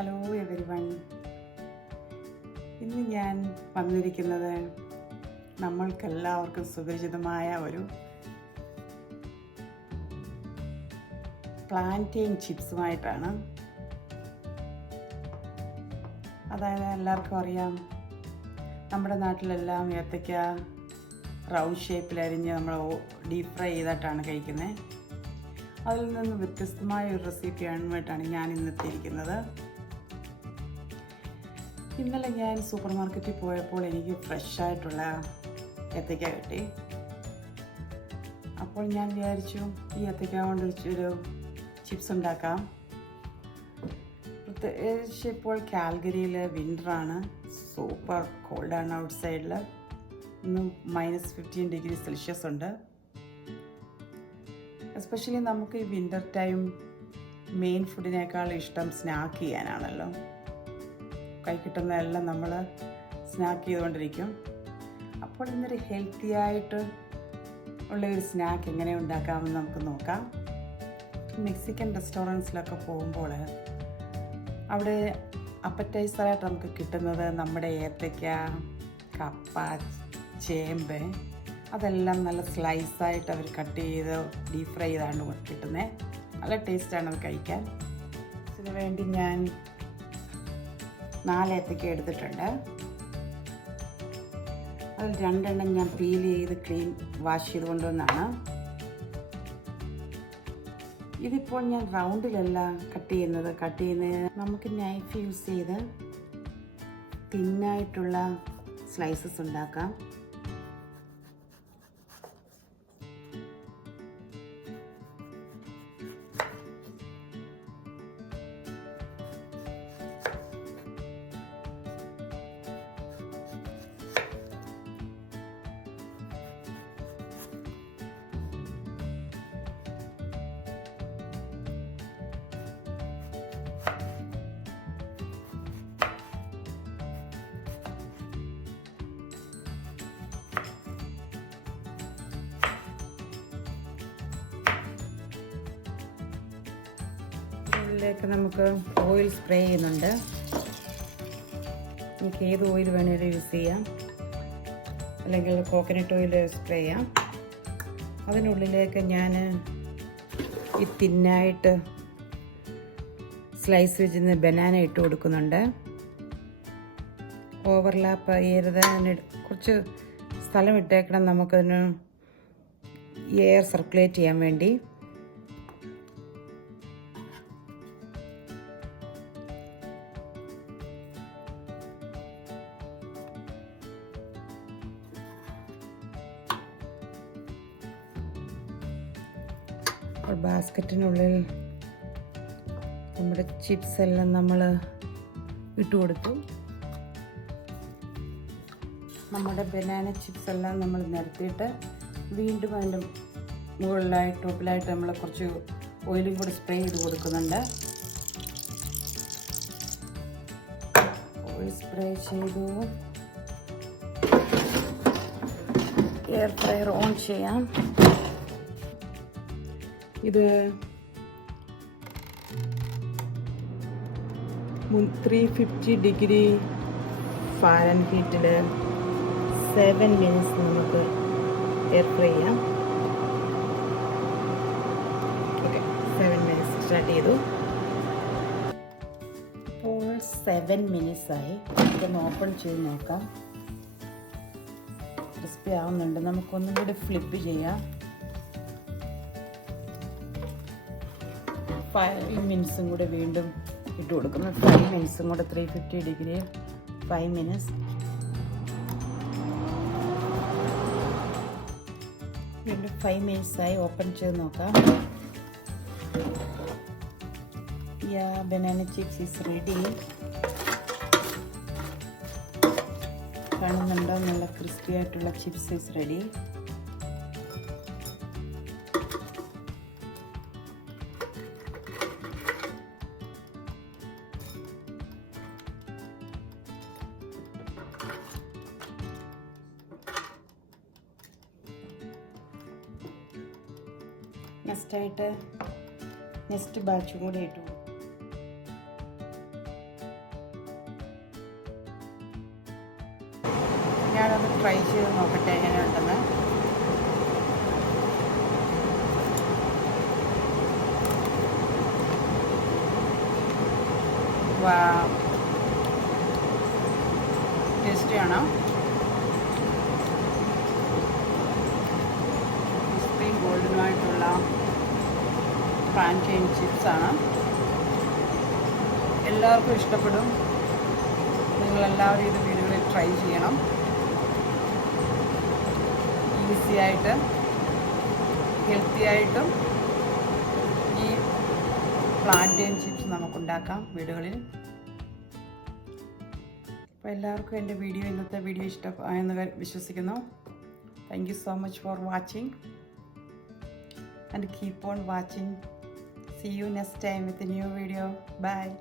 Hello everyone. ഇന്ന് ഞാൻ വന്നിരിക്കുന്നത് നമ്മൾക്കെല്ലാവർക്കും സുപരിചിതമായ ഒരു പ്ലാന്റെയിൻ ചിപ്സുമായിട്ടാണ്. അതായത് എല്ലാവർക്കും അറിയാം, നമ്മുടെ നാട്ടിലെല്ലാം ഏത്തയ്ക്ക റൗണ്ട് ഷേപ്പിലരിഞ്ഞ് നമ്മൾ ഡീപ് ഫ്രൈ ചെയ്തിട്ടാണ് കഴിക്കുന്നത്. അതിൽ നിന്ന് വ്യത്യസ്തമായ ഒരു റെസിപ്പിയാണുമായിട്ടാണ് ഞാൻ ഇന്നെത്തിയിരിക്കുന്നത്. ഇന്നലെ ഞാൻ സൂപ്പർ മാർക്കറ്റിൽ പോയപ്പോൾ എനിക്ക് ഫ്രഷായിട്ടുള്ള ഏത്തയ്ക്ക കിട്ടി. അപ്പോൾ ഞാൻ വിചാരിച്ചു ഈ ഏത്തയ്ക്ക കൊണ്ട് ഒരു ചിപ്സ് ഉണ്ടാക്കാം. പ്രത്യേകിച്ച് ഇപ്പോൾ കാൽഗരിയിൽ വിൻ്ററാണ്, സൂപ്പർ കോൾഡാണ് ഔട്ട് സൈഡിൽ. ഇന്ന് -15 ഡിഗ്രി സെൽഷ്യസ് ഉണ്ട്. എസ്പെഷ്യലി നമുക്ക് ഈ വിൻ്റർ ടൈം മെയിൻ ഫുഡിനേക്കാൾ ഇഷ്ടം സ്നാക്ക് ചെയ്യാനാണല്ലോ. കൈ കിട്ടുന്നതെല്ലാം നമ്മൾ സ്നാക്ക് ചെയ്തുകൊണ്ടിരിക്കും. അപ്പോൾ ഇന്നൊരു ഹെൽത്തി ആയിട്ട് ഉള്ള ഒരു സ്നാക്ക് എങ്ങനെ ഉണ്ടാക്കാമെന്ന് നമുക്ക് നോക്കാം. മെക്സിക്കൻ റെസ്റ്റോറൻറ്റ്സിലൊക്കെ പോകുമ്പോൾ അവിടെ അപ്പറ്റൈസറായിട്ട് നമുക്ക് കിട്ടുന്നത് നമ്മുടെ ഏത്തയ്ക്ക, കപ്പ, ചേമ്പ് അതെല്ലാം നല്ല സ്ലൈസായിട്ട് അവർ കട്ട് ചെയ്ത് ഡീപ് ഫ്രൈ ചെയ്താണ് കിട്ടുന്നത്. നല്ല ടേസ്റ്റാണ് അത് കഴിക്കാൻ. ഇതിന് വേണ്ടി ഞാൻ 4 ഏത്തയ്ക്ക എടുത്തിട്ടുണ്ട്. അതിൽ 2 എണ്ണം ഞാൻ പീൽ ചെയ്ത് വാഷ് ചെയ്ത് കൊണ്ടുവന്നാണ്. ഇതിപ്പോൾ ഞാൻ റൗണ്ടിലല്ല കട്ട് ചെയ്യുന്നത്. നമുക്ക് നൈഫ് യൂസ് ചെയ്ത് തിന്നായിട്ടുള്ള സ്ലൈസസ് ഉണ്ടാക്കാം. ഇതിലേക്ക് നമുക്ക് ഓയിൽ സ്പ്രേ ചെയ്യുന്നുണ്ട്. നമുക്ക് ഏത് ഓയിൽ വേണേലും യൂസ് ചെയ്യാം, അല്ലെങ്കിൽ കോക്കനട്ട് ഓയിൽ സ്പ്രേ ചെയ്യാം. അതിനുള്ളിലേക്ക് ഞാൻ ഈ തിന്നായിട്ട് സ്ലൈസ് വെച്ചിരുന്ന ബനാന ഇട്ട് കൊടുക്കുന്നുണ്ട്. ഓവർലാപ്പ് ചെയ്യരുത്, കുറച്ച് സ്ഥലം ഇട്ടേക്കണം നമുക്കതിന് എയർ സർക്കുലേറ്റ് ചെയ്യാൻ വേണ്ടി. ബാസ്ക്കറ്റിനുള്ളിൽ നമ്മുടെ ചിപ്സ് എല്ലാം നമ്മൾ ഇട്ട് കൊടുത്തു. നമ്മുടെ ബനാന ചിപ്സ് എല്ലാം നമ്മൾ നിരത്തിയിട്ട് വീണ്ടും അതിൻ്റെ ടോപ്പിലായിട്ട് നമ്മൾ കുറച്ച് ഓയിലും കൂടി സ്പ്രേ ചെയ്ത് കൊടുക്കുന്നുണ്ട്. ഓയിൽ സ്പ്രേ ചെയ്തു. എയർ ഫ്രയർ ഓൺ ചെയ്യാം. ഇത് 350 ഡിഗ്രി ഫാരൻഹീറ്റിൽ 7 മിനിറ്റ്സ് നമുക്ക് എയർ ഫ്രൈ ചെയ്യാം. ഓക്കെ, 7 മിനിറ്റ്സ് സ്റ്റാർട്ട് ചെയ്തു. ഇപ്പോൾ 7 മിനിറ്റ്സ് ആയി. ഇതൊന്ന് ഓപ്പൺ ചെയ്ത് നോക്കാം. ക്രിസ്പി ആവുന്നുണ്ട്. നമുക്കൊന്നും കൂടി ഫ്ലിപ്പ് ചെയ്യാം. 5 മിനിറ്റ്സും കൂടെ വീണ്ടും ഇട്ട് കൊടുക്കുന്നു. 5 മിനിറ്റ്സും കൂടെ 350 ഡിഗ്രി 5 മിനിറ്റ്സ്. വീണ്ടും 5 മിനിറ്റ്സായി. ഓപ്പൺ ചെയ്ത് നോക്കാം. Banana chips is ready. കാണുന്നുണ്ടോ? നല്ല ക്രിസ്പി ആയിട്ടുള്ള ചിപ്സ് ഈസ് റെഡി. നെക്സ്റ്റ് ബാച്ചും കൂടി ഇട്ടു. ട്രൈ ചെയ്ത് നോക്കട്ടെ എങ്ങനെയുണ്ടെന്ന്. ടേസ്റ്റിയാണ്. ക്രിസ്പി ഗോൾഡനുമായിട്ടുള്ള പ്ലാന്റെയിൻ ചിപ്സാണ്. എല്ലാവർക്കും ഇഷ്ടപ്പെടും. നിങ്ങളെല്ലാവരും ഇത് വീടുകളിൽ ട്രൈ ചെയ്യണം. ഈസി ആയിട്ട് ഹെൽത്തി ആയിട്ടും ഈ പ്ലാന്റെയിൻ ചിപ്സ് നമുക്കുണ്ടാക്കാം വീടുകളിൽ. അപ്പോൾ എല്ലാവർക്കും എൻ്റെ ഇന്നത്തെ വീഡിയോ ഇഷ്ടമായെന്ന് വിശ്വസിക്കുന്നു. Thank you so much for watching and keep on watching. See you next time with a new video. Bye.